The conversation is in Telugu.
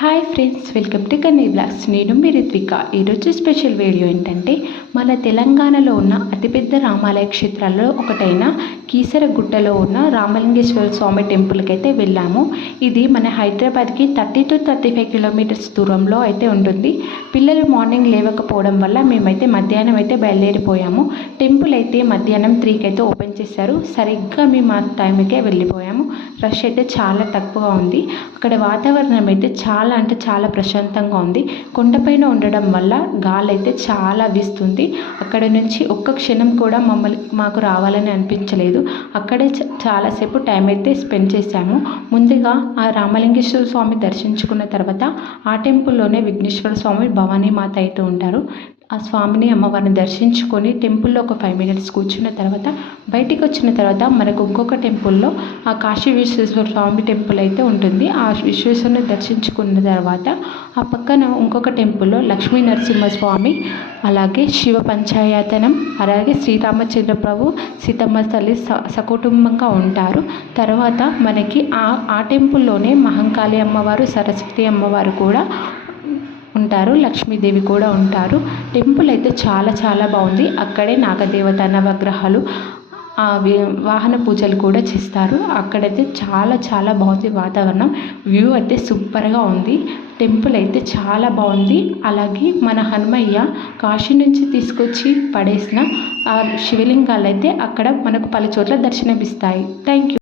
Hi friends, welcome to Kanni blogs. నేను మీ రిత్విక. ఈరోజు స్పెషల్ వీడియో ఏంటంటే మన తెలంగాణలో ఉన్న అతిపెద్ద రామాలయ క్షేత్రాల్లో ఒకటైన కీసరగుట్టలో ఉన్న రామలింగేశ్వర స్వామి టెంపుల్కి అయితే వెళ్ళాము. ఇది మన హైదరాబాద్కి 30 to 35 కిలోమీటర్స్ దూరంలో అయితే ఉంటుంది. పిల్లలు మార్నింగ్ లేవకపోవడం వల్ల మేమైతే మధ్యాహ్నం అయితే బయలుదేరిపోయాము. టెంపుల్ అయితే మధ్యాహ్నం 3కి అయితే ఓపెన్ చేశారు. సరిగ్గా మేము ఆ టైంకే వెళ్ళిపోయాము. రష్ అయితే చాలా తక్కువగా ఉంది. అక్కడ వాతావరణం అయితే చాలా ప్రశాంతంగా ఉంది. కొండపైన ఉండడం వల్ల గాలి అయితే చాలా వీస్తుంది. అక్కడ నుంచి ఒక్క క్షణం కూడా మాకు రావాలని అనిపించలేదు. అక్కడే చాలాసేపు టైం అయితే స్పెండ్ చేశాము. ముందుగా ఆ రామలింగేశ్వర స్వామి దర్శించుకున్న తర్వాత ఆ టెంపుల్లోనే విఘ్నేశ్వర స్వామి, భవానీ మాత అయితే ఉంటారు. ఆ స్వామిని, అమ్మవారిని దర్శించుకొని టెంపుల్లో ఒక 5 minutes కూర్చున్న తర్వాత బయటికి వచ్చిన తర్వాత మనకు ఇంకొక టెంపుల్లో ఆ కాశీ విశ్వేశ్వర స్వామి టెంపుల్ అయితే ఉంటుంది. ఆ విశ్వేశ్వరుని దర్శించుకున్న తర్వాత ఆ పక్కన ఇంకొక టెంపుల్లో లక్ష్మీ నరసింహస్వామి, అలాగే శివ పంచాయతనం, అలాగే శ్రీరామచంద్ర ప్రభు, సీతమ్మ తల్లి సకుటుంబంగా ఉంటారు. తర్వాత మనకి ఆ టెంపుల్లోనే మహంకాళి అమ్మవారు, సరస్వతి అమ్మవారు కూడా ఉంటారు, లక్ష్మీదేవి కూడా ఉంటారు. టెంపుల్ అయితే చాలా బాగుంది. అక్కడే నాగదేవత నవగ్రహాలు, వాహన పూజలు కూడా చేస్తారు. అక్కడైతే చాలా బాగుంది వాతావరణం. వ్యూ అయితే సూపర్గా ఉంది. టెంపుల్ అయితే చాలా బాగుంది. అలాగే మన హనుమయ్య కాశీ నుంచి తీసుకొచ్చి పడేసిన ఆ శివలింగాలు అయితే అక్కడ మనకు పలు చోట్ల దర్శనమిస్తాయి. Thank you.